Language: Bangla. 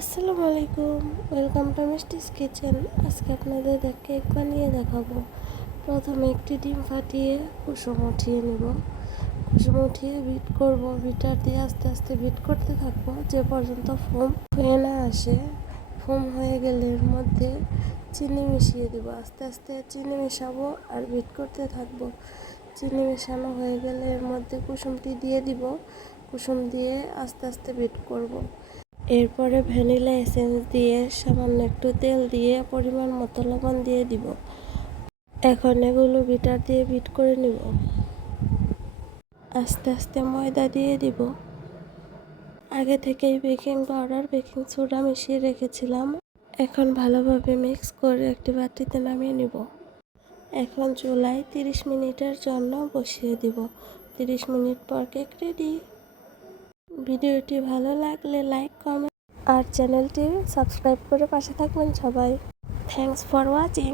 আসসালামু আলাইকুম, ওয়েলকাম টু মিষ্টিস কিচেন। আজকে আপনাদের কেক বানিয়ে দেখাবো। প্রথমে একটি ডিম ফাটিয়ে কুসুম উঠিয়ে নেব। কুসুম উঠিয়ে বিট করব। বিটার দিয়ে আস্তে আস্তে বিট করতে থাকবো যে পর্যন্ত ফোম হয়ে না আসে। ফোম হয়ে গেলে এর মধ্যে চিনি মিশিয়ে দেব। আস্তে আস্তে চিনি মেশাবো আর বিট করতে থাকবো। চিনি মেশানো হয়ে গেলে এর মধ্যে কুসুমটি দিয়ে দিব। কুসুম দিয়ে আস্তে আস্তে বিট করব। এরপরে ভ্যানিলা এসেন্স দিয়ে সামান্য একটু তেল দিয়ে পরিমাণ মতো লবণ দিয়ে দিব। এখন এগুলো বিটার দিয়ে বিট করে নিব। আস্তে আস্তে ময়দা দিয়ে দিব। আগে থেকেই বেকিং পাউডার বেকিং সোডা মিশিয়ে রেখেছিলাম। এখন ভালোভাবে মিক্স করে একটি বাটিতে নামিয়ে নিব। এখন চুলায় 30 মিনিটের জন্য বসিয়ে দিব। 30 মিনিট পর কেক রেডি। ভিডিওটি ভালো লাগলে লাইক কমেন্ট আর চ্যানেলটি সাবস্ক্রাইব করে পাশে থাকবেন সবাই। Thanks for watching.